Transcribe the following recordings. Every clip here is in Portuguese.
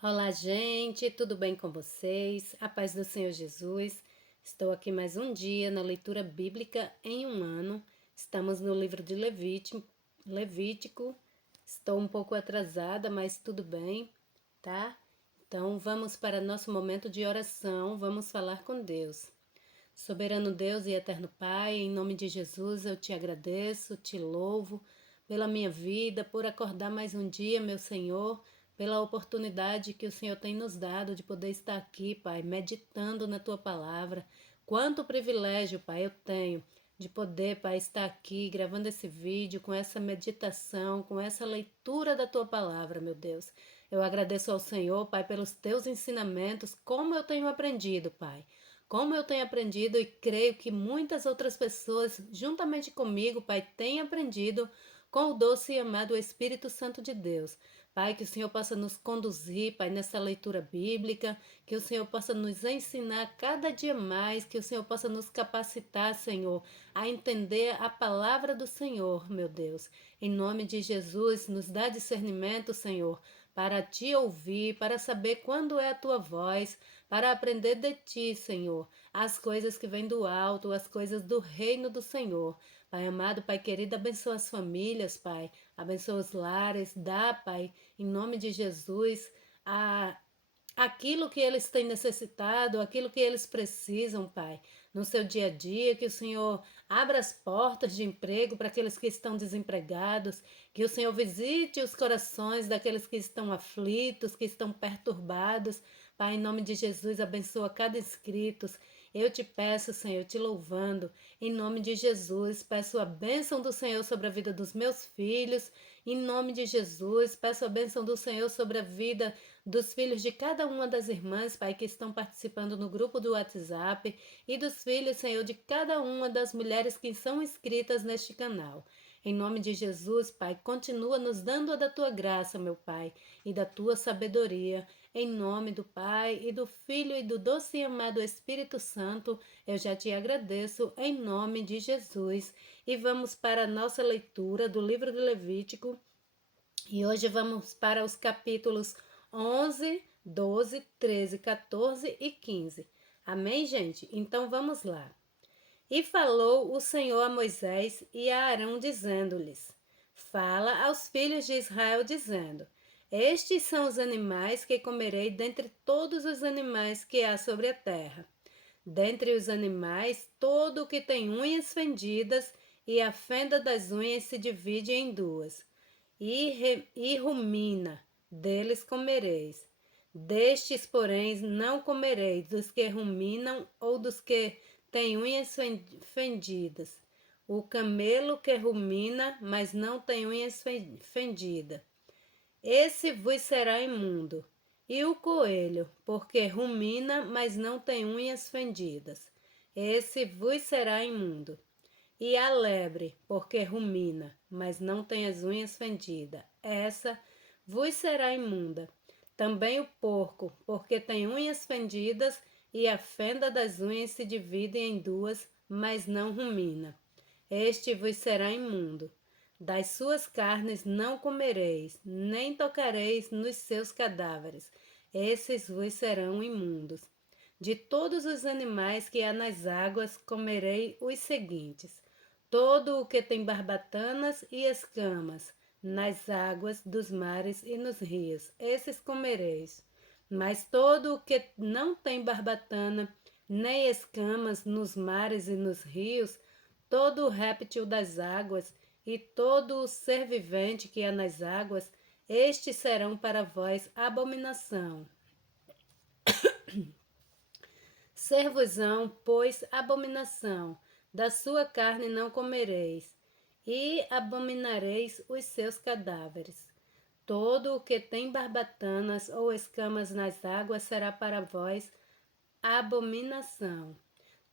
Olá, gente, tudo bem com vocês? A paz do Senhor Jesus. Estou aqui mais um dia na leitura bíblica em um ano. Estamos no livro de Levítico. Estou um pouco atrasada, mas tudo bem, tá? Então vamos para nosso momento de oração. Vamos falar com Deus. Soberano Deus e eterno Pai, em nome de Jesus eu te agradeço, te louvo pela minha vida, por acordar mais um dia, meu Senhor, pela oportunidade que o Senhor tem nos dado de poder estar aqui, Pai, meditando na tua palavra. Quanto privilégio, Pai, eu tenho de poder, Pai, estar aqui gravando esse vídeo com essa meditação, com essa leitura da tua palavra, meu Deus. Eu agradeço ao Senhor, Pai, pelos teus ensinamentos, como eu tenho aprendido, Pai. Como eu tenho aprendido e creio que muitas outras pessoas, juntamente comigo, Pai, têm aprendido com o doce e amado Espírito Santo de Deus. Pai, que o Senhor possa nos conduzir, Pai, nessa leitura bíblica, que o Senhor possa nos ensinar cada dia mais, que o Senhor possa nos capacitar, Senhor, a entender a palavra do Senhor, meu Deus. Em nome de Jesus, nos dá discernimento, Senhor, para te ouvir, para saber quando é a tua voz, para aprender de ti, Senhor, as coisas que vêm do alto, as coisas do reino do Senhor. Pai amado, Pai querido, abençoa as famílias, Pai, abençoa os lares, dá, Pai, em nome de Jesus, a aquilo que eles têm necessitado, aquilo que eles precisam, Pai, no seu dia a dia, que o Senhor abra as portas de emprego para aqueles que estão desempregados, que o Senhor visite os corações daqueles que estão aflitos, que estão perturbados. Pai, em nome de Jesus, abençoa cada inscrito. Eu te peço, Senhor, te louvando, em nome de Jesus, peço a bênção do Senhor sobre a vida dos meus filhos, em nome de Jesus, peço a bênção do Senhor sobre a vida dos filhos de cada uma das irmãs, Pai, que estão participando no grupo do WhatsApp, e dos filhos, Senhor, de cada uma das mulheres que são inscritas neste canal. Em nome de Jesus, Pai, continua nos dando a da tua graça, meu Pai, e da tua sabedoria. Em nome do Pai, e do Filho, e do doce e amado Espírito Santo, eu já te agradeço, em nome de Jesus. E vamos para a nossa leitura do livro de Levítico. E hoje vamos para os capítulos 11, 12, 13, 14 e 15. Amém, gente? Então vamos lá. E falou o Senhor a Moisés e a Arão, dizendo-lhes: Fala aos filhos de Israel, dizendo: Estes são os animais que comerei dentre todos os animais que há sobre a terra. Dentre os animais, todo o que tem unhas fendidas, e a fenda das unhas se divide em duas, e rumina, deles comereis. Destes, porém, não comereis dos que ruminam ou dos que têm unhas fendidas. O camelo que rumina, mas não tem unhas fendidas, esse vos será imundo. E o coelho, porque rumina, mas não tem unhas fendidas, esse vos será imundo. E a lebre, porque rumina, mas não tem as unhas fendidas, essa vos será imunda. Também o porco, porque tem unhas fendidas, e a fenda das unhas se divide em duas, mas não rumina. Este vos será imundo. Das suas carnes não comereis, nem tocareis nos seus cadáveres, esses vos serão imundos. De todos os animais que há nas águas comerei os seguintes: todo o que tem barbatanas e escamas nas águas dos mares e nos rios, esses comereis. Mas todo o que não tem barbatana nem escamas nos mares e nos rios, todo o réptil das águas e todo o ser vivente que há nas águas, estes serão para vós abominação. Ser-vos-ão, pois, abominação, da sua carne não comereis, e abominareis os seus cadáveres. Todo o que tem barbatanas ou escamas nas águas será para vós abominação.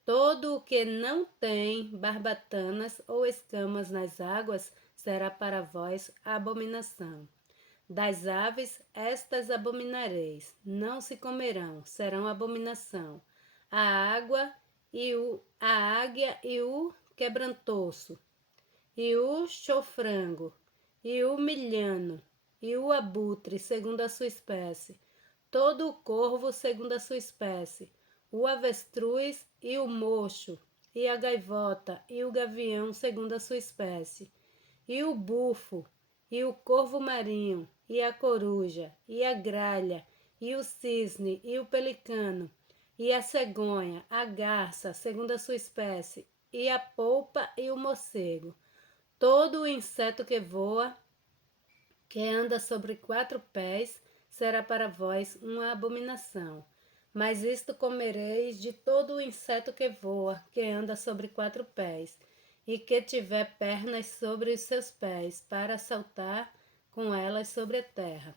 Todo o que não tem barbatanas ou escamas nas águas será para vós abominação. Das aves, estas abominareis, não se comerão, serão abominação. A água a águia e o quebrantoço, e o chofrango, e o milhano, e o abutre, segundo a sua espécie. todo o corvo segundo a sua espécie, o avestruz e o mocho, e a gaivota e o gavião segundo a sua espécie, e o bufo, e o corvo marinho, e a coruja, e a gralha, e o cisne, e o pelicano, e a cegonha, a garça, segundo a sua espécie, e a polpa e o morcego. Todo o inseto que voa, que anda sobre 4 pés, será para vós uma abominação. Mas isto comereis de todo o inseto que voa, que anda sobre 4 pés, e que tiver pernas sobre os seus pés, para saltar com elas sobre a terra.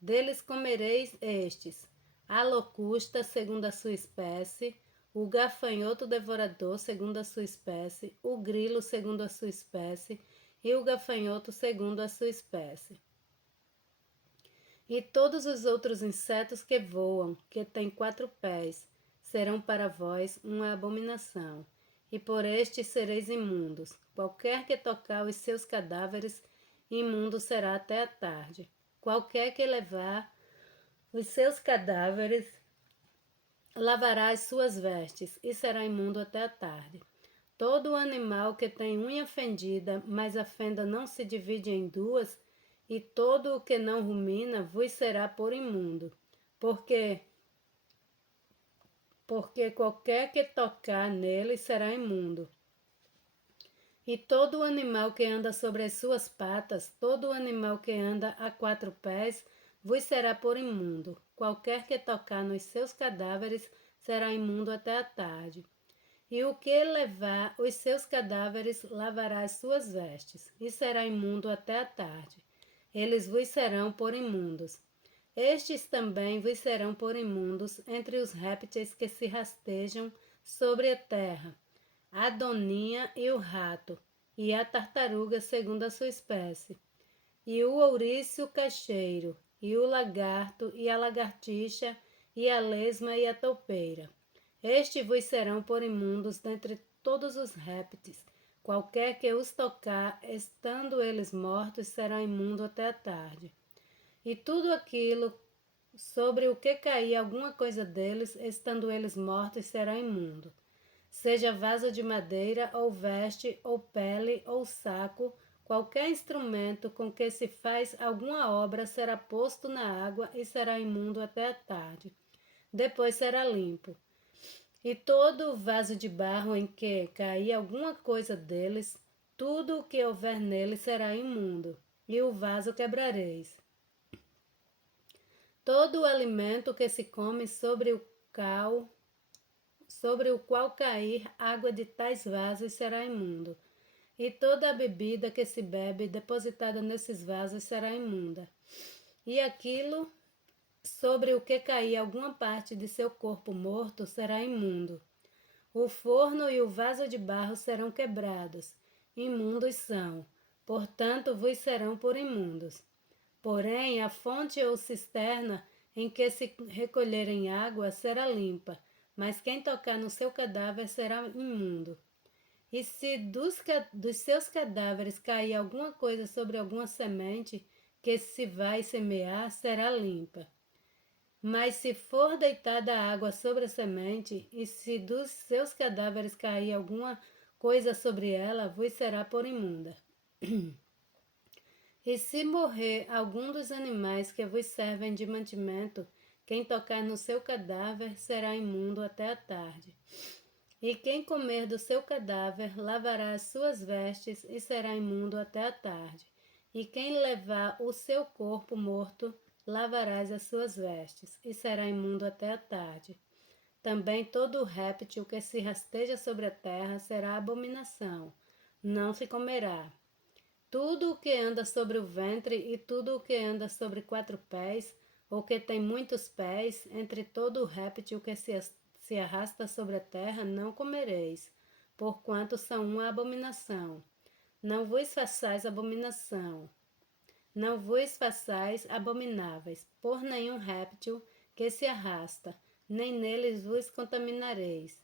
Deles comereis estes: a locusta, segundo a sua espécie, o gafanhoto devorador, segundo a sua espécie, o grilo, segundo a sua espécie, e o gafanhoto, segundo a sua espécie. E todos os outros insetos que voam, que têm 4 pés, serão para vós uma abominação, e por estes sereis imundos. Qualquer que tocar os seus cadáveres, imundo será até a tarde. Qualquer que levar os seus cadáveres, lavará as suas vestes, e será imundo até a tarde. Todo animal que tem unha fendida, mas a fenda não se divide em duas, e todo o que não rumina vos será por imundo, porque qualquer que tocar nele será imundo. E todo animal que anda sobre as suas patas, todo animal que anda a 4 pés, vos será por imundo. Qualquer que tocar nos seus cadáveres será imundo até a tarde. E o que levar os seus cadáveres lavará as suas vestes, e será imundo até a tarde. Eles vos serão por imundos. Estes também vos serão por imundos entre os répteis que se rastejam sobre a terra, a doninha e o rato, e a tartaruga segundo a sua espécie, e o ouriço cacheiro, e o lagarto, e a lagartixa, e a lesma e a toupeira. Estes vos serão por imundos dentre todos os répteis. Qualquer que os tocar, estando eles mortos, será imundo até a tarde. E tudo aquilo sobre o que cair alguma coisa deles, estando eles mortos, será imundo. Seja vaso de madeira, ou veste, ou pele, ou saco, qualquer instrumento com que se faz alguma obra será posto na água e será imundo até a tarde. Depois será limpo. E todo vaso de barro em que cair alguma coisa deles, tudo o que houver nele será imundo, e o vaso quebrareis. Todo o alimento que se come sobre o qual cair água de tais vasos será imundo, e toda a bebida que se bebe depositada nesses vasos será imunda. E aquilo sobre o que cair alguma parte de seu corpo morto será imundo. O forno e o vaso de barro serão quebrados, imundos são, portanto vos serão por imundos. Porém, a fonte ou cisterna em que se recolherem água será limpa, mas quem tocar no seu cadáver será imundo. E se dos seus cadáveres cair alguma coisa sobre alguma semente que se vai semear, será limpa. Mas se for deitada água sobre a semente, e se dos seus cadáveres cair alguma coisa sobre ela, vos será por imunda. E se morrer algum dos animais que vos servem de mantimento, quem tocar no seu cadáver será imundo até a tarde. E quem comer do seu cadáver lavará as suas vestes e será imundo até a tarde. E quem levar o seu corpo morto, lavarás as suas vestes, e será imundo até a tarde. Também todo réptil que se rasteja sobre a terra será abominação, não se comerá. Tudo o que anda sobre o ventre e tudo o que anda sobre 4 pés, ou que tem muitos pés, entre todo o réptil que se arrasta sobre a terra, não comereis, porquanto são uma abominação. Não vos façais abominação. Não vos façais abomináveis por nenhum réptil que se arrasta, nem neles vos contaminareis,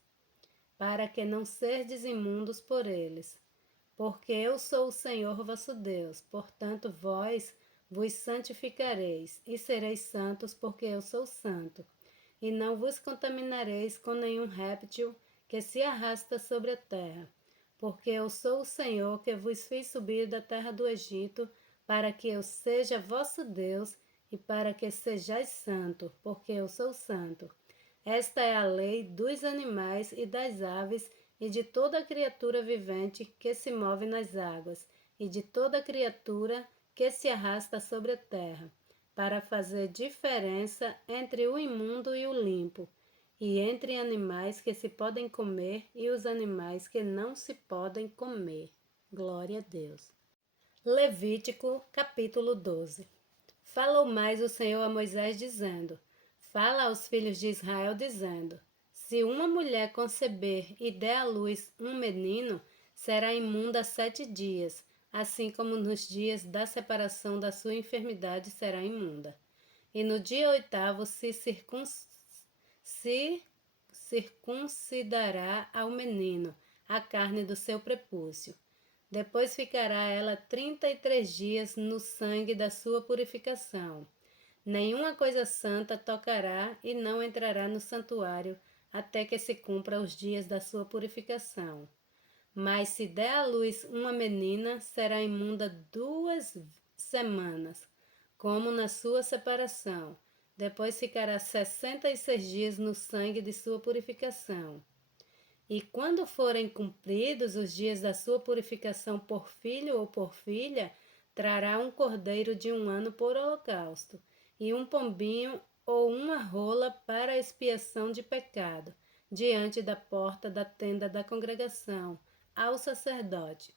para que não serdes imundos por eles. Porque eu sou o Senhor vosso Deus, portanto vós vos santificareis, e sereis santos, porque eu sou santo. E não vos contaminareis com nenhum réptil que se arrasta sobre a terra, porque eu sou o Senhor que vos fiz subir da terra do Egito, para que eu seja vosso Deus, e para que sejais santo, porque eu sou santo. Esta é a lei dos animais e das aves e de toda criatura vivente que se move nas águas, e de toda criatura que se arrasta sobre a terra, para fazer diferença entre o imundo e o limpo, e entre animais que se podem comer e os animais que não se podem comer. Glória a Deus. Levítico, capítulo 12. Falou mais o Senhor a Moisés, dizendo: Fala aos filhos de Israel, dizendo: Se uma mulher conceber e der à luz um menino, será imunda 7 dias, assim como nos dias da separação da sua enfermidade será imunda. E no dia 8º se circuncidará ao menino a carne do seu prepúcio. Depois ficará ela 33 dias no sangue da sua purificação. Nenhuma coisa santa tocará e não entrará no santuário até que se cumpra os dias da sua purificação. Mas se der à luz uma menina, será imunda 2 semanas, como na sua separação. Depois ficará 66 dias no sangue de sua purificação. E quando forem cumpridos os dias da sua purificação por filho ou por filha, trará um cordeiro de 1 ano por holocausto, e um pombinho ou uma rola para a expiação de pecado, diante da porta da tenda da congregação, ao sacerdote,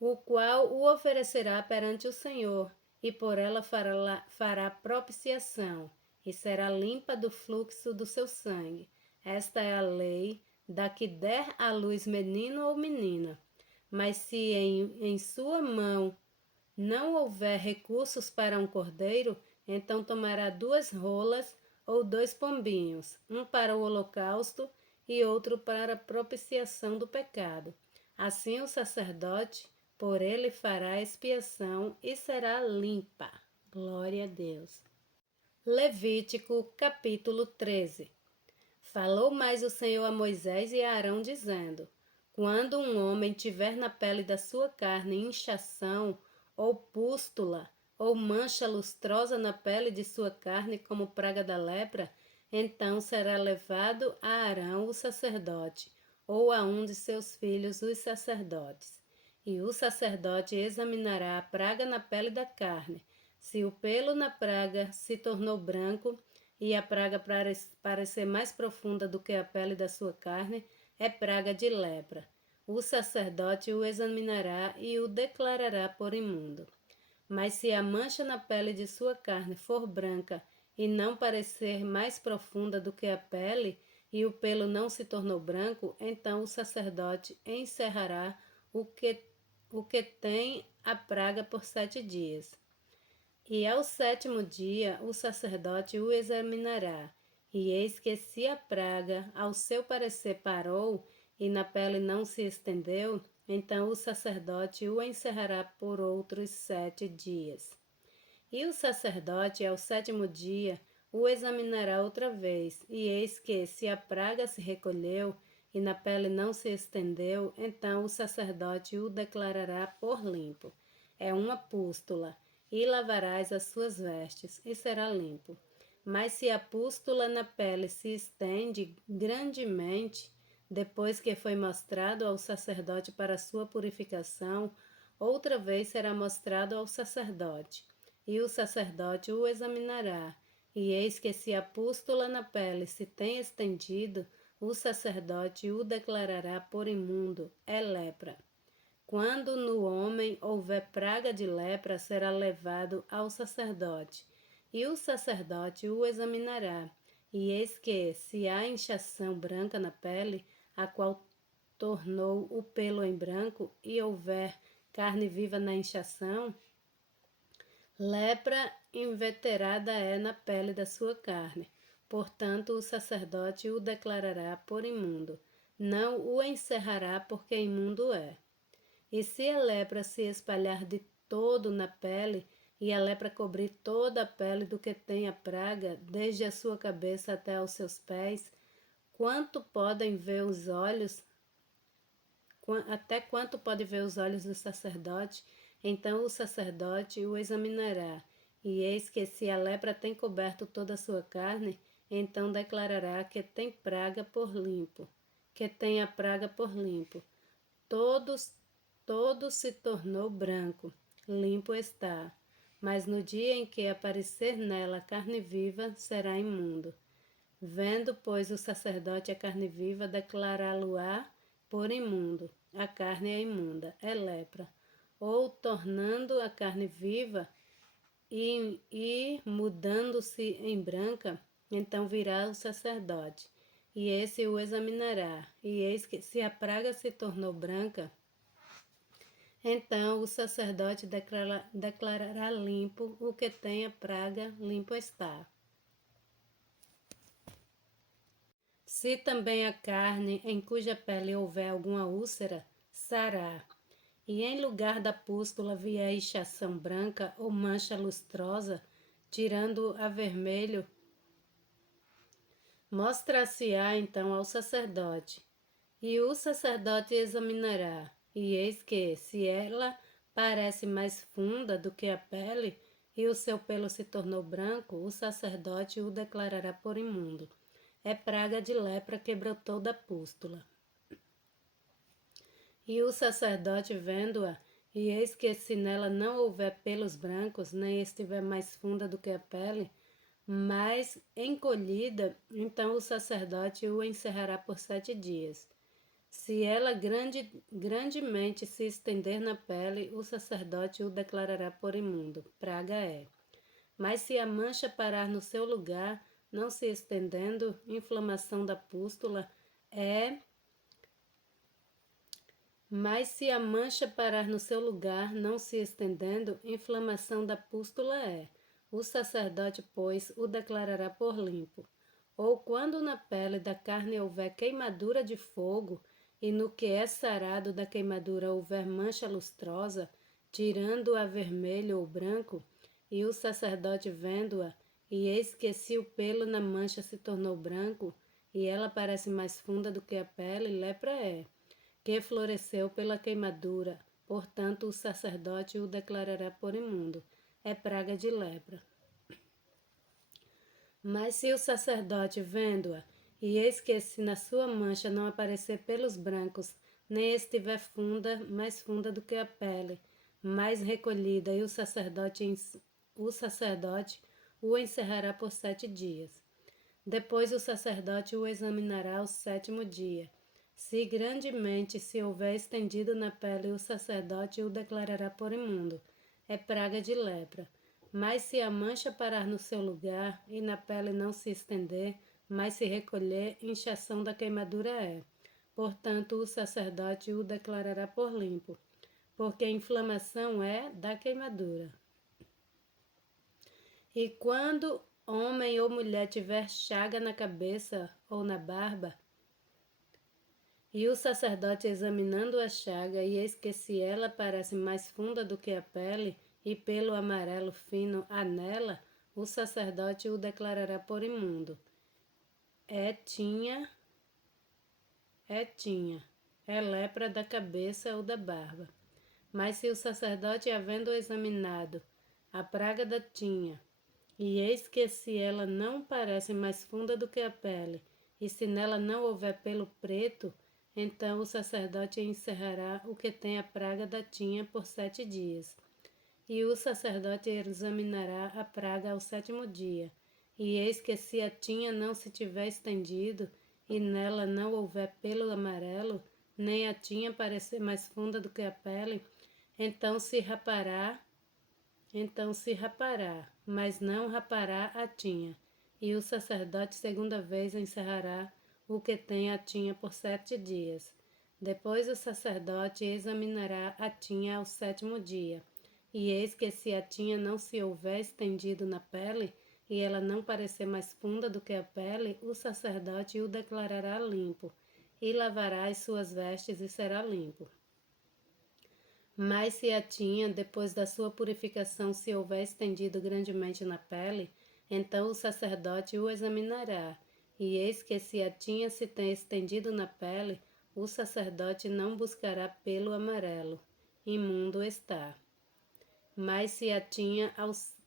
o qual o oferecerá perante o Senhor, e por ela fará propiciação, e será limpa do fluxo do seu sangue. Esta é a lei da que der à luz menino ou menina. Mas se em sua mão não houver recursos para um cordeiro, então tomará 2 rolas ou 2 pombinhos, um para o holocausto e outro para a propiciação do pecado. Assim o sacerdote por ele fará expiação e será limpa. Glória a Deus. Levítico, capítulo 13. Falou mais o Senhor a Moisés e a Arão, dizendo: Quando um homem tiver na pele da sua carne inchação, ou pústula, ou mancha lustrosa na pele de sua carne, como praga da lepra, então será levado a Arão, o sacerdote, ou a um de seus filhos, os sacerdotes. E o sacerdote examinará a praga na pele da carne. Se o pelo na praga se tornou branco, e a praga parecer mais profunda do que a pele da sua carne, é praga de lepra. O sacerdote o examinará e o declarará por imundo. Mas se a mancha na pele de sua carne for branca e não parecer mais profunda do que a pele, e o pelo não se tornou branco, então o sacerdote encerrará o que tem a praga por 7 dias. E ao 7º dia o sacerdote o examinará, e eis que se a praga ao seu parecer parou, e na pele não se estendeu, então o sacerdote o encerrará por outros 7 dias. E o sacerdote ao 7º dia o examinará outra vez, e eis que se a praga se recolheu, e na pele não se estendeu, então o sacerdote o declarará por limpo. É uma pústula, e lavarás as suas vestes, e será limpo. Mas se a pústula na pele se estende grandemente, depois que foi mostrado ao sacerdote para sua purificação, outra vez será mostrado ao sacerdote, e o sacerdote o examinará. E eis que se a pústula na pele se tem estendido, o sacerdote o declarará por imundo, é lepra. Quando no homem houver praga de lepra, será levado ao sacerdote, e o sacerdote o examinará. E eis que, se há inchação branca na pele, a qual tornou o pelo em branco, e houver carne viva na inchação, lepra inveterada é na pele da sua carne. Portanto, o sacerdote o declarará por imundo. Não o encerrará, porque imundo é. E se a lepra se espalhar de todo na pele, e a lepra cobrir toda a pele do que tem a praga, desde a sua cabeça até aos seus pés, quanto podem ver os olhos, até quanto pode ver os olhos do sacerdote, então o sacerdote o examinará, e eis que se a lepra tem coberto toda a sua carne, então declarará que tem praga por limpo, que tem a praga por limpo. Todo se tornou branco, limpo está. Mas no dia em que aparecer nela a carne viva, será imundo. Vendo, pois, o sacerdote a carne viva, declará-lo-á por imundo. A carne é imunda, é lepra. Ou tornando a carne viva e mudando-se em branca, então virá o sacerdote, e esse o examinará. E eis que se a praga se tornou branca, então o sacerdote declarará limpo o que tem a praga, limpo está. Se também a carne em cuja pele houver alguma úlcera, sará. E em lugar da pústula vier inchação branca ou mancha lustrosa, tirando a vermelho, mostra-se-á então ao sacerdote. E o sacerdote examinará, e eis que, se ela parece mais funda do que a pele, e o seu pelo se tornou branco, o sacerdote o declarará por imundo. É praga de lepra que brotou da pústula. E o sacerdote, vendo-a, e eis que se nela não houver pelos brancos, nem estiver mais funda do que a pele, mas encolhida, então o sacerdote o encerrará por 7 dias. Se ela grandemente se estender na pele, o sacerdote o declarará por imundo. Praga é. Mas se a mancha parar no seu lugar, não se estendendo, inflamação da pústula é. Mas se a mancha parar no seu lugar, não se estendendo, inflamação da pústula é. O sacerdote, pois, o declarará por limpo. Ou quando na pele da carne houver queimadura de fogo, e no que é sarado da queimadura houver mancha lustrosa, tirando-a vermelho ou branco, e o sacerdote vendo-a, e eis que se o pelo na mancha se tornou branco, e ela parece mais funda do que a pele, lepra é, que floresceu pela queimadura. Portanto, o sacerdote o declarará por imundo. É praga de lepra. Mas se o sacerdote, vendo-a, e eis que se na sua mancha não aparecer pelos brancos, nem estiver mais funda do que a pele, mais recolhida, e o sacerdote o encerrará por 7 dias. Depois o sacerdote o examinará ao 7º dia. Se grandemente se houver estendido na pele, o sacerdote o declarará por imundo. É praga de lepra. Mas se a mancha parar no seu lugar e na pele não se estender, mas se recolher, inchação da queimadura é. Portanto, o sacerdote o declarará por limpo, porque a inflamação é da queimadura. E quando homem ou mulher tiver chaga na cabeça ou na barba, e o sacerdote examinando a chaga, e eis que se ela parece mais funda do que a pele, e pelo amarelo fino há nela, o sacerdote o declarará por imundo. Tinha, é lepra da cabeça ou da barba. Mas se o sacerdote, havendo examinado a praga da tinha, e eis que se ela não parece mais funda do que a pele, e se nela não houver pelo preto, então o sacerdote encerrará o que tem a praga da tinha por 7 dias. E o sacerdote examinará a praga ao 7º dia. E eis que se a tinha não se tiver estendido, e nela não houver pelo amarelo, nem a tinha parecer mais funda do que a pele, então se rapará, mas não rapará a tinha. E o sacerdote segunda vez encerrará o que tem a tinha por 7 dias. Depois o sacerdote examinará a tinha ao 7º dia. E eis que se a tinha não se houver estendido na pele, e ela não parecer mais funda do que a pele, o sacerdote o declarará limpo, e lavará as suas vestes e será limpo. Mas se a tinha, depois da sua purificação, se houver estendido grandemente na pele, então o sacerdote o examinará. E eis que se a tinha se tem estendido na pele, o sacerdote não buscará pelo amarelo. Imundo está. Mas se a tinha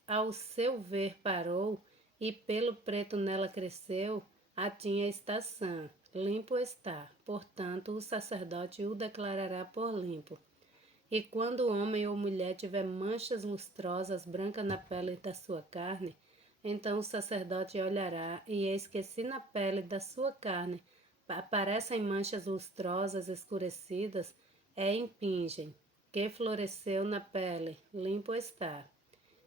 ao seu ver parou, e pelo preto nela cresceu, a tinha está sã, limpo está. Portanto, o sacerdote o declarará por limpo. E quando o homem ou mulher tiver manchas lustrosas brancas na pele da sua carne, então o sacerdote olhará, e eis que se na pele da sua carne aparecem manchas lustrosas escurecidas, é impingem, que floresceu na pele, limpo está.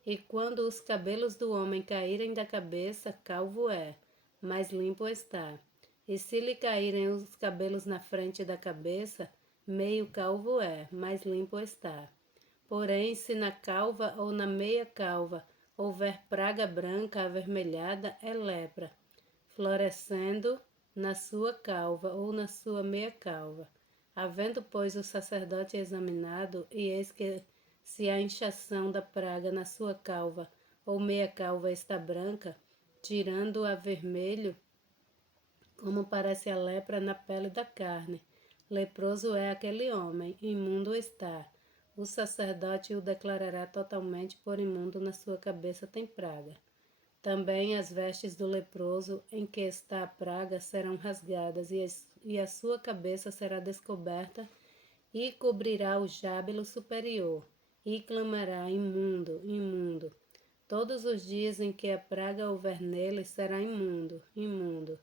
E quando os cabelos do homem caírem da cabeça, calvo é, mas limpo está. E se lhe caírem os cabelos na frente da cabeça, meio calvo é, mas limpo está. Porém, se na calva ou na meia calva houver praga branca avermelhada, é lepra, florescendo na sua calva ou na sua meia calva. Havendo, pois, o sacerdote examinado, e eis que se a inchação da praga na sua calva ou meia calva está branca, tirando-a vermelho, como parece a lepra na pele da carne, leproso é aquele homem, imundo está. O sacerdote o declarará totalmente por imundo, na sua cabeça tem praga. Também as vestes do leproso em que está a praga serão rasgadas, e a sua cabeça será descoberta, e cobrirá o jábelo superior, e clamará: imundo, imundo. Todos os dias em que a praga houver nele, será imundo, imundo.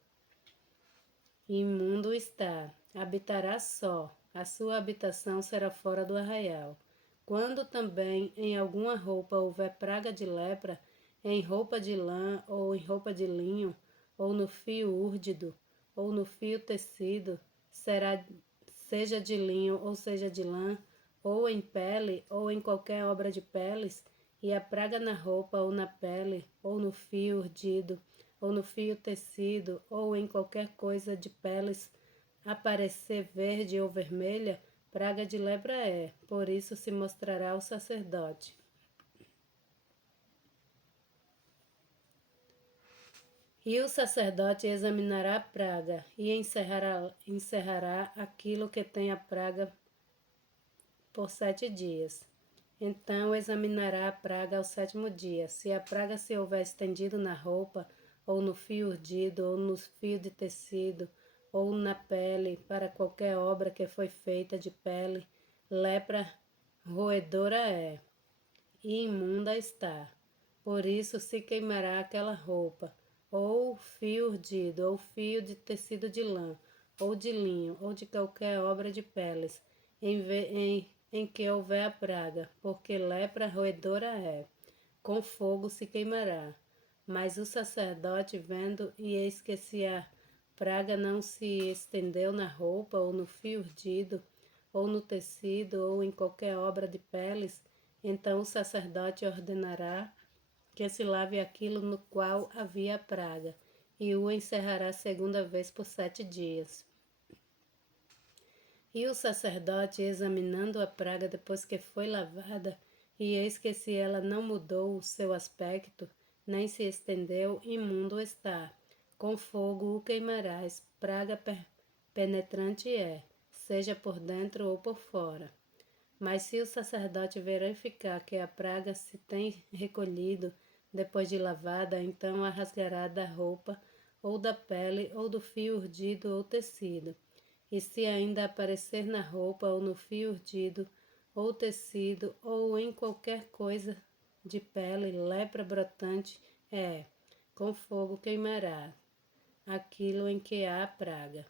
Imundo está, habitará só, a sua habitação será fora do arraial. Quando também em alguma roupa houver praga de lepra, em roupa de lã ou em roupa de linho, ou no fio úrdido, ou no fio tecido, seja de linho ou seja de lã, ou em pele, ou em qualquer obra de peles, e a praga na roupa ou na pele, ou no fio urdido, ou no fio tecido, ou em qualquer coisa de peles, aparecer verde ou vermelha, praga de lepra é, por isso se mostrará ao sacerdote. E o sacerdote examinará a praga, e encerrará aquilo que tem a praga por 7 dias. Então examinará a praga ao 7º dia. Se a praga se houver estendido na roupa, ou no fio urdido, ou no fio de tecido, ou na pele, para qualquer obra que foi feita de pele, lepra roedora é, e imunda está. Por isso se queimará aquela roupa, ou fio urdido, ou fio de tecido de lã, ou de linho, ou de qualquer obra de peles, em que houver a praga, porque lepra roedora é, com fogo se queimará. Mas o sacerdote, vendo, e eis que se a praga não se estendeu na roupa, ou no fio urdido, ou no tecido, ou em qualquer obra de peles, então o sacerdote ordenará que se lave aquilo no qual havia a praga, e o encerrará segunda vez por 7 dias. E o sacerdote, examinando a praga depois que foi lavada, e eis que se ela não mudou o seu aspecto, nem se estendeu, imundo está. Com fogo o queimarás, praga penetrante é, seja por dentro ou por fora. Mas se o sacerdote verificar que a praga se tem recolhido depois de lavada, então a rasgará da roupa, ou da pele, ou do fio urdido ou tecido. E se ainda aparecer na roupa, ou no fio urdido, ou tecido, ou em qualquer coisa de pele, lepra brotante é, com fogo queimará aquilo em que há praga.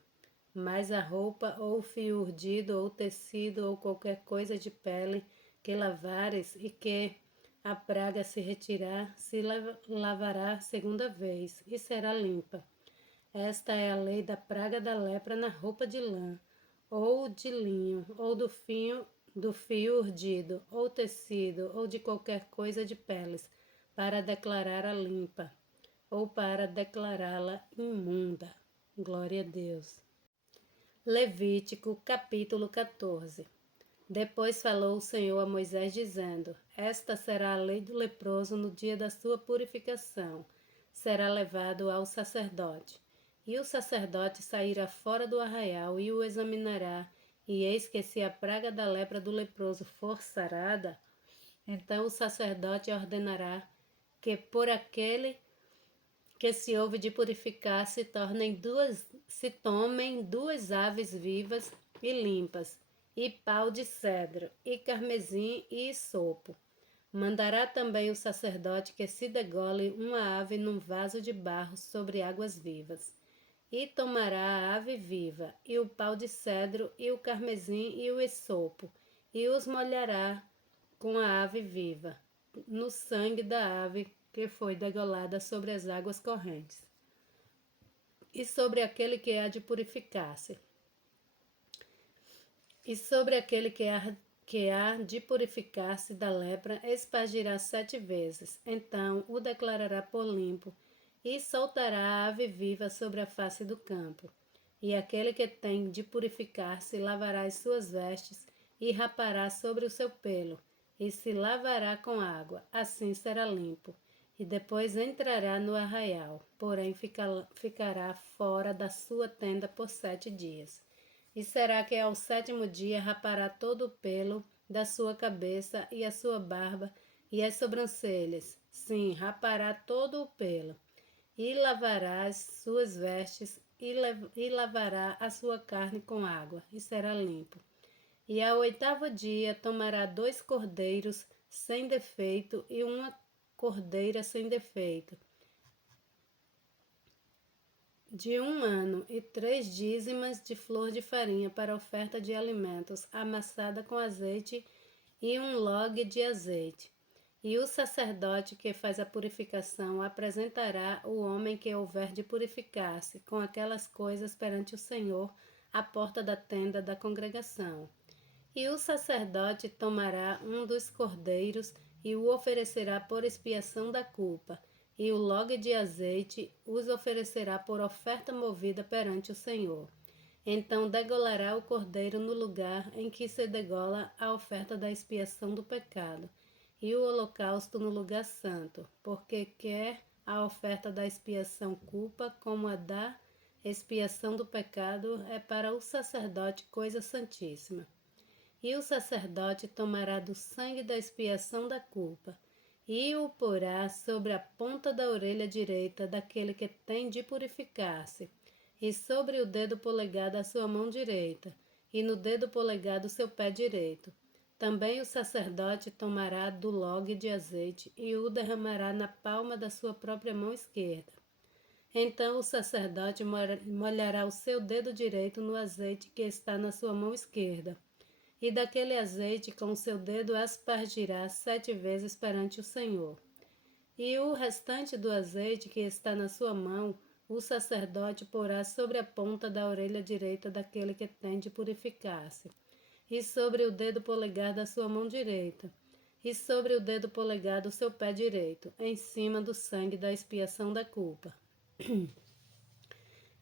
Mas a roupa, ou fio urdido, ou tecido, ou qualquer coisa de pele que lavares e que a praga se retirar, se lavará segunda vez e será limpa. Esta é a lei da praga da lepra na roupa de lã, ou de linho, ou do fio urdido, ou tecido, ou de qualquer coisa de peles, para declará-la limpa, ou para declará-la imunda. Glória a Deus. Levítico, capítulo 14. Depois falou o Senhor a Moisés, dizendo: Esta será a lei do leproso no dia da sua purificação. Será levado ao sacerdote. E o sacerdote sairá fora do arraial e o examinará. E eis que se a praga da lepra do leproso for sarada, então o sacerdote ordenará que por aquele que se houve de purificar se tomem duas aves vivas e limpas, e pau de cedro, e carmesim e sopo. Mandará também o sacerdote que se degole uma ave num vaso de barro sobre águas vivas. E tomará a ave viva, e o pau de cedro, e o carmesim, e o esopo, e os molhará com a ave viva, no sangue da ave que foi degolada sobre as águas correntes, e sobre aquele que há de purificar-se. E sobre aquele que há de purificar-se da lepra, espargirá 7 vezes. Então o declarará por limpo, e soltará a ave viva sobre a face do campo. E aquele que tem de purificar-se lavará as suas vestes, e rapará sobre o seu pelo, e se lavará com água, assim será limpo. E depois entrará no arraial, porém ficará fora da sua tenda por 7 dias. E será que ao 7º dia rapará todo o pelo da sua cabeça e a sua barba e as sobrancelhas. Sim, rapará todo o pelo. E lavará as suas vestes e lavará a sua carne com água, e será limpo. E ao 8º dia tomará 2 cordeiros sem defeito e uma cordeira sem defeito, de 1 ano, e 3 dízimas de flor de farinha para oferta de alimentos, amassada com azeite, e 1 log de azeite. E o sacerdote que faz a purificação apresentará o homem que houver de purificar-se com aquelas coisas perante o Senhor, à porta da tenda da congregação. E o sacerdote tomará um dos cordeiros e o oferecerá por expiação da culpa, e o log de azeite os oferecerá por oferta movida perante o Senhor. Então degolará o cordeiro no lugar em que se degola a oferta da expiação do pecado, e o holocausto no lugar santo, porque quer a oferta da expiação culpa, como a da expiação do pecado é para o sacerdote coisa santíssima. E o sacerdote tomará do sangue da expiação da culpa, e o porá sobre a ponta da orelha direita daquele que tem de purificar-se, e sobre o dedo polegar da sua mão direita, e no dedo polegar do seu pé direito. Também o sacerdote tomará do log de azeite e o derramará na palma da sua própria mão esquerda. Então o sacerdote molhará o seu dedo direito no azeite que está na sua mão esquerda, e daquele azeite com o seu dedo aspargirá 7 vezes perante o Senhor. E o restante do azeite que está na sua mão, o sacerdote porá sobre a ponta da orelha direita daquele que tem de purificar-se, e sobre o dedo polegar da sua mão direita, e sobre o dedo polegar do seu pé direito, em cima do sangue da expiação da culpa.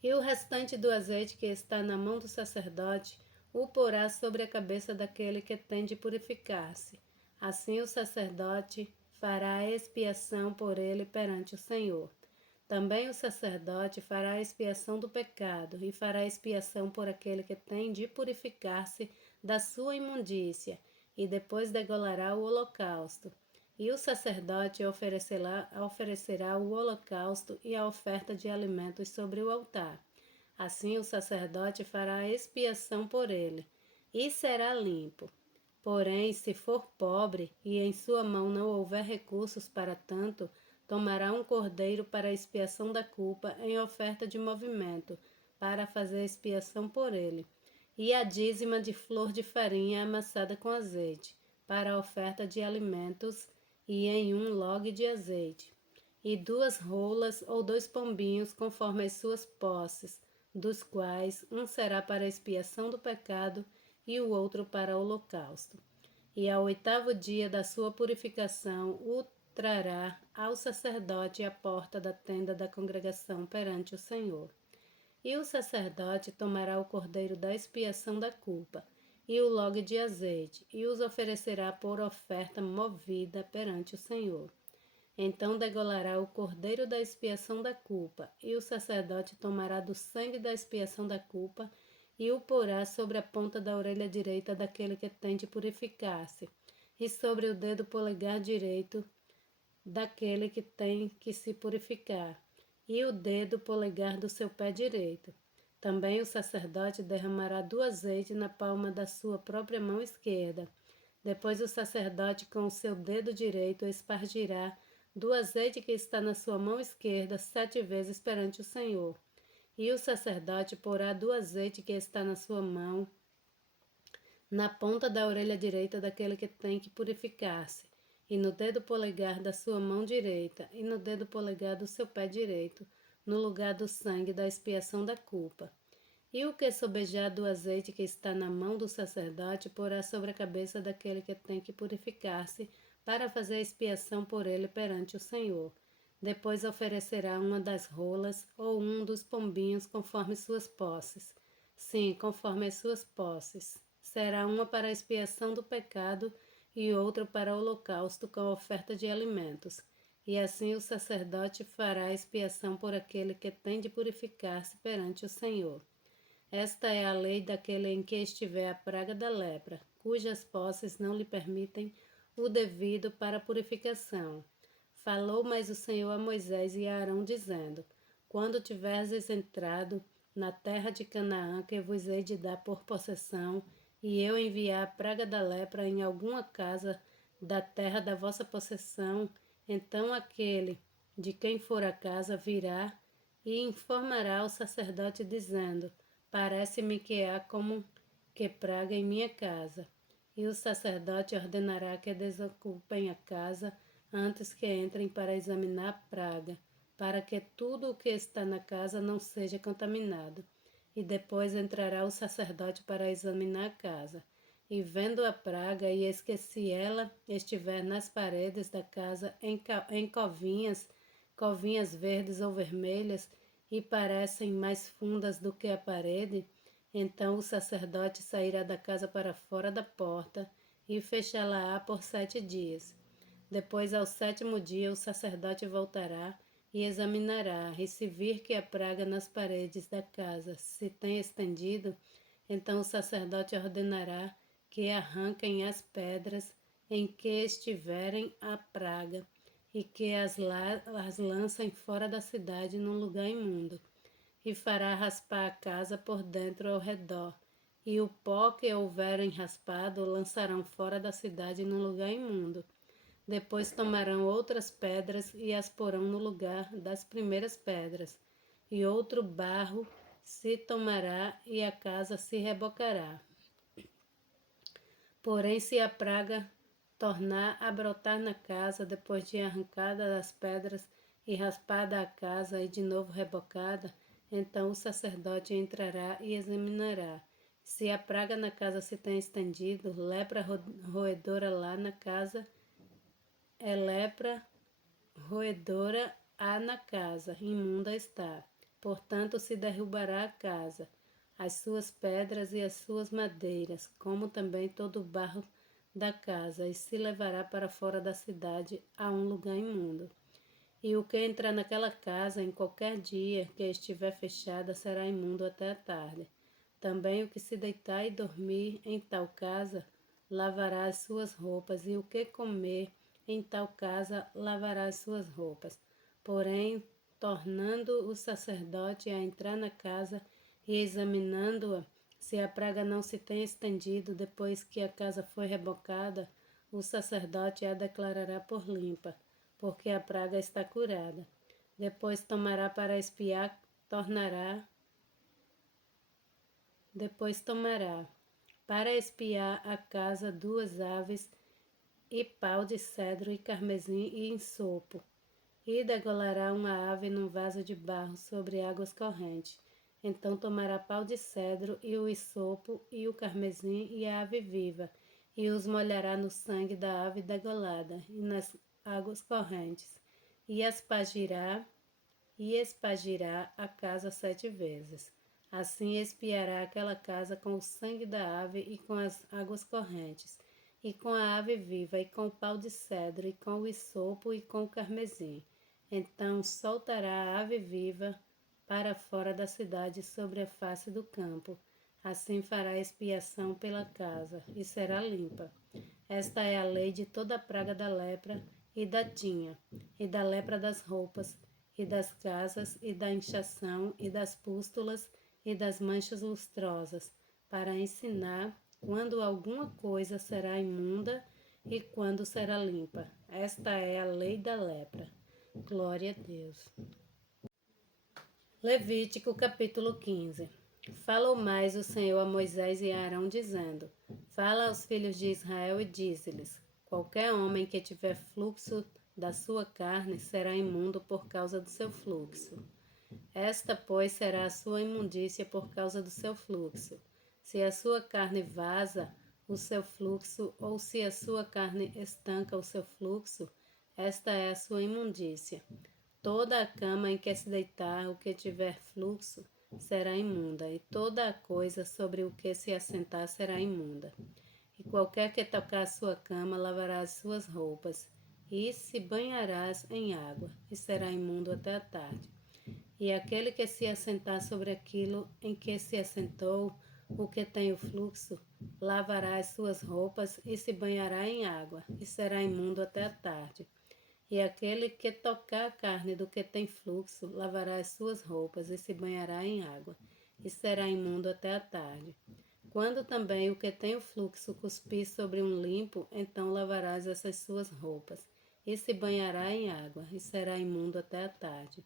E o restante do azeite que está na mão do sacerdote o porá sobre a cabeça daquele que tem de purificar-se. Assim o sacerdote fará a expiação por ele perante o Senhor. Também o sacerdote fará a expiação do pecado e fará a expiação por aquele que tem de purificar-se da sua imundícia, e depois degolará o holocausto. E o sacerdote oferecerá o holocausto e a oferta de alimentos sobre o altar. Assim o sacerdote fará a expiação por ele, e será limpo. Porém, se for pobre e em sua mão não houver recursos para tanto, tomará um cordeiro para a expiação da culpa em oferta de movimento, para fazer expiação por ele, e a dízima de flor de farinha amassada com azeite, para a oferta de alimentos, e em 1 log de azeite, e 2 rolas ou 2 pombinhos conforme as suas posses, dos quais um será para a expiação do pecado e o outro para o holocausto. E ao 8º dia da sua purificação o trará ao sacerdote à porta da tenda da congregação perante o Senhor. E o sacerdote tomará o cordeiro da expiação da culpa, e o log de azeite, e os oferecerá por oferta movida perante o Senhor. Então degolará o cordeiro da expiação da culpa, e o sacerdote tomará do sangue da expiação da culpa e o porá sobre a ponta da orelha direita daquele que tem de purificar-se, e sobre o dedo polegar direito daquele que tem que se purificar, e o dedo polegar do seu pé direito. Também o sacerdote derramará do azeite na palma da sua própria mão esquerda. Depois o sacerdote com o seu dedo direito espargirá do azeite que está na sua mão esquerda 7 vezes perante o Senhor. E o sacerdote porá do azeite que está na sua mão na ponta da orelha direita daquele que tem que purificar-se, e no dedo polegar da sua mão direita, e no dedo polegar do seu pé direito, no lugar do sangue da expiação da culpa. E o que sobejar do azeite que está na mão do sacerdote porá sobre a cabeça daquele que tem que purificar-se, para fazer a expiação por ele perante o Senhor. Depois oferecerá uma das rolas ou um dos pombinhos conforme suas posses. Sim, conforme as suas posses. Será uma para a expiação do pecado e outra para o holocausto com a oferta de alimentos. E assim o sacerdote fará expiação por aquele que tem de purificar-se perante o Senhor. Esta é a lei daquele em que estiver a praga da lepra, cujas posses não lhe permitem o devido para a purificação. Falou mais o Senhor a Moisés e a Arão, dizendo: Quando tiverdes entrado na terra de Canaã, que vos hei de dar por possessão, e eu enviar a praga da lepra em alguma casa da terra da vossa possessão, então aquele de quem for a casa virá e informará ao sacerdote, dizendo: Parece-me que há como que praga em minha casa. E o sacerdote ordenará que desocupem a casa antes que entrem para examinar a praga, para que tudo o que está na casa não seja contaminado. E depois entrará o sacerdote para examinar a casa. E vendo a praga, e eis que se ela estiver nas paredes da casa em covinhas verdes ou vermelhas, e parecem mais fundas do que a parede, então o sacerdote sairá da casa para fora da porta e fechá-la-á por 7 dias. Depois, ao 7º dia, o sacerdote voltará e examinará, e se vir que a praga nas paredes da casa se tem estendido, então o sacerdote ordenará que arranquem as pedras em que estiverem a praga, e que as lancem fora da cidade num lugar imundo, e fará raspar a casa por dentro ao redor, e o pó que houverem raspado lançarão fora da cidade num lugar imundo. Depois tomarão outras pedras e as porão no lugar das primeiras pedras, e outro barro se tomará e a casa se rebocará. Porém, se a praga tornar a brotar na casa, depois de arrancada as pedras e raspada a casa e de novo rebocada, então o sacerdote entrará e examinará. Se a praga na casa se tem estendido, lepra roedora lá na casa, é lepra roedora há na casa, imunda está. Portanto, se derrubará a casa, as suas pedras e as suas madeiras, como também todo o barro da casa, e se levará para fora da cidade a um lugar imundo. E o que entrar naquela casa em qualquer dia que estiver fechada será imundo até a tarde. Também o que se deitar e dormir em tal casa lavará as suas roupas, e o que comer em tal casa lavará as suas roupas. Porém, tornando o sacerdote a entrar na casa e examinando-a, se a praga não se tem estendido depois que a casa foi rebocada, o sacerdote a declarará por limpa, porque a praga está curada. Depois tomará para espiar, para espiar a casa 2 aves e pau de cedro e carmesim e ensopo, e degolará uma ave num vaso de barro sobre águas correntes. Então tomará pau de cedro e o hisopo e o carmesim e a ave viva, e os molhará no sangue da ave degolada e nas águas correntes, e espagirá a casa 7 vezes. Assim expiará aquela casa com o sangue da ave e com as águas correntes, e com a ave viva, e com o pau de cedro, e com o hisopo, e com o carmesim. Então soltará a ave viva para fora da cidade sobre a face do campo. Assim fará expiação pela casa, e será limpa. Esta é a lei de toda a praga da lepra e da tinha, e da lepra das roupas, e das casas, e da inchação, e das pústulas, e das manchas lustrosas, para ensinar quando alguma coisa será imunda e quando será limpa. Esta é a lei da lepra. Glória a Deus. Levítico capítulo 15. Falou mais o Senhor a Moisés e a Arão, dizendo: Fala aos filhos de Israel e dize-lhes: Qualquer homem que tiver fluxo da sua carne será imundo por causa do seu fluxo. Esta, pois, será a sua imundícia por causa do seu fluxo. Se a sua carne vaza o seu fluxo, ou se a sua carne estanca o seu fluxo, esta é a sua imundícia. Toda a cama em que se deitar o que tiver fluxo será imunda, e toda a coisa sobre o que se assentar será imunda. E qualquer que tocar a sua cama lavará as suas roupas, e se banharás em água, e será imundo até a tarde. E aquele que se assentar sobre aquilo em que se assentou, o que tem o fluxo, lavará as suas roupas e se banhará em água, e será imundo até a tarde. E aquele que tocar a carne do que tem fluxo, lavará as suas roupas e se banhará em água, e será imundo até a tarde. Quando também o que tem o fluxo cuspir sobre um limpo, então lavarás essas suas roupas, e se banhará em água, e será imundo até a tarde.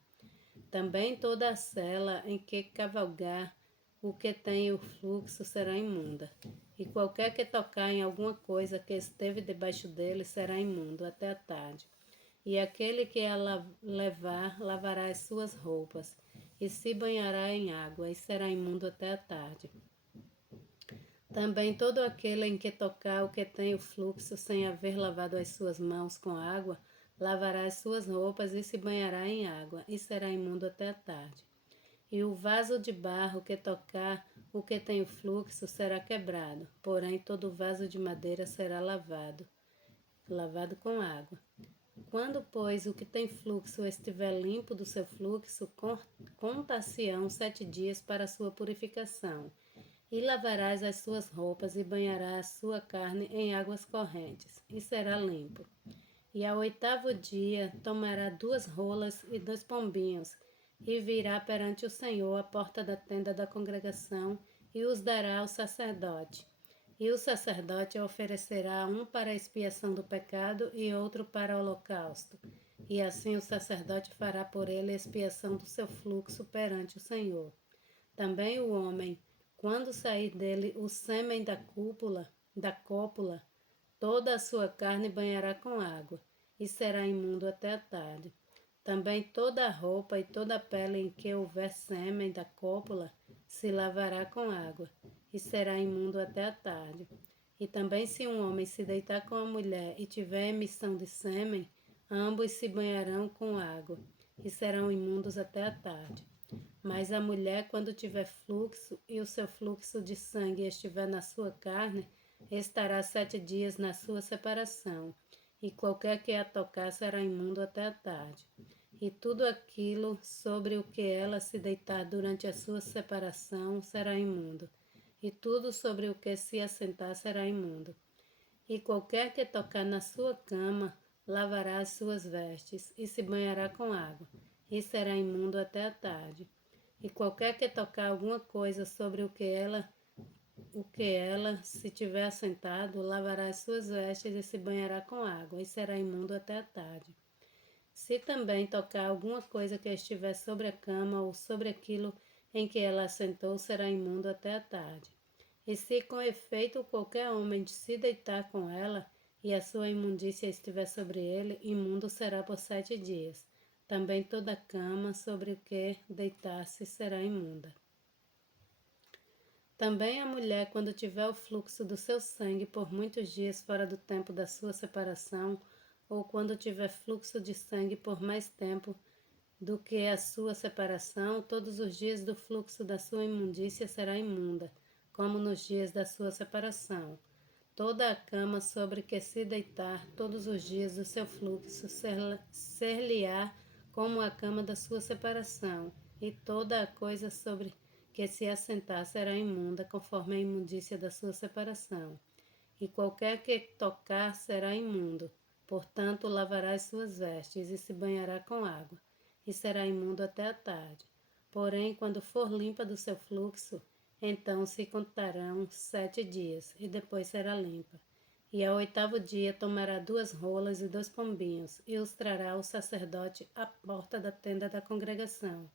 Também toda a sela em que cavalgar o que tem o fluxo será imunda, e qualquer que tocar em alguma coisa que esteve debaixo dele será imundo até a tarde. E aquele que ela levar lavará as suas roupas, e se banhará em água, e será imundo até a tarde. Também todo aquele em que tocar o que tem o fluxo, sem haver lavado as suas mãos com água, lavará as suas roupas e se banhará em água, e será imundo até a tarde. E o vaso de barro que tocar o que tem o fluxo será quebrado, porém todo vaso de madeira será lavado com água. Quando, pois, o que tem fluxo estiver limpo do seu fluxo, contar-se-ão 7 dias para a sua purificação. E lavarás as suas roupas e banharás a sua carne em águas correntes, e será limpo. E ao 8º dia tomará 2 rolas e 2 pombinhos, e virá perante o Senhor à porta da tenda da congregação, e os dará ao sacerdote. E o sacerdote oferecerá um para a expiação do pecado e outro para o holocausto. E assim o sacerdote fará por ele a expiação do seu fluxo perante o Senhor. Também o homem, quando sair dele o sêmen da cópula, toda a sua carne banhará com água, e será imundo até a tarde. Também toda a roupa e toda a pele em que houver sêmen da cópula se lavará com água, e será imundo até a tarde. E também se um homem se deitar com a mulher e tiver emissão de sêmen, ambos se banharão com água, e serão imundos até a tarde. Mas a mulher, quando tiver fluxo, e o seu fluxo de sangue estiver na sua carne, estará 7 dias na sua separação, e qualquer que a tocar será imundo até a tarde. E tudo aquilo sobre o que ela se deitar durante a sua separação será imundo, e tudo sobre o que se assentar será imundo. E qualquer que tocar na sua cama lavará as suas vestes, e se banhará com água, e será imundo até a tarde. E qualquer que tocar alguma coisa sobre o que ela, se tiver assentado, lavará as suas vestes e se banhará com água, e será imundo até a tarde. Se também tocar alguma coisa que estiver sobre a cama ou sobre aquilo em que ela assentou, será imundo até a tarde. E se com efeito qualquer homem se deitar com ela, e a sua imundícia estiver sobre ele, imundo será por 7 dias. Também toda cama sobre o que deitar-se será imunda. Também a mulher, quando tiver o fluxo do seu sangue por muitos dias fora do tempo da sua separação, ou quando tiver fluxo de sangue por mais tempo do que a sua separação, todos os dias do fluxo da sua imundícia será imunda, como nos dias da sua separação. Toda a cama sobre que se deitar todos os dias do seu fluxo ser-lhe-á como a cama da sua separação, e toda a coisa sobre que se assentar será imunda, conforme a imundícia da sua separação. E qualquer que tocar será imundo. Portanto, lavará as suas vestes e se banhará com água, e será imundo até a tarde. Porém, quando for limpa do seu fluxo, então se contarão 7 dias, e depois será limpa. E ao 8º dia tomará 2 rolas e 2 pombinhos, e os trará o sacerdote à porta da tenda da congregação.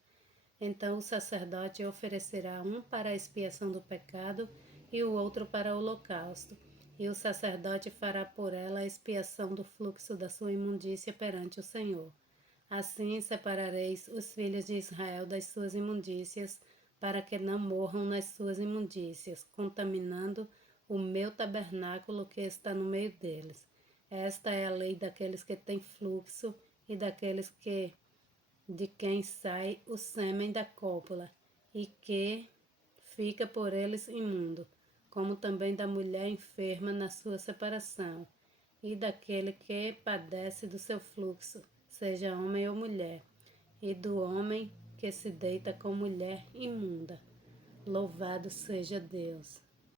Então o sacerdote oferecerá um para a expiação do pecado e o outro para o holocausto. E o sacerdote fará por ela a expiação do fluxo da sua imundícia perante o Senhor. Assim separareis os filhos de Israel das suas imundícias, para que não morram nas suas imundícias, contaminando o meu tabernáculo que está no meio deles. Esta é a lei daqueles que têm fluxo e daqueles de quem sai o sêmen da cópula, e que fica por eles imundo, como também da mulher enferma na sua separação, e daquele que padece do seu fluxo, seja homem ou mulher, e do homem que se deita com mulher imunda. Louvado seja Deus!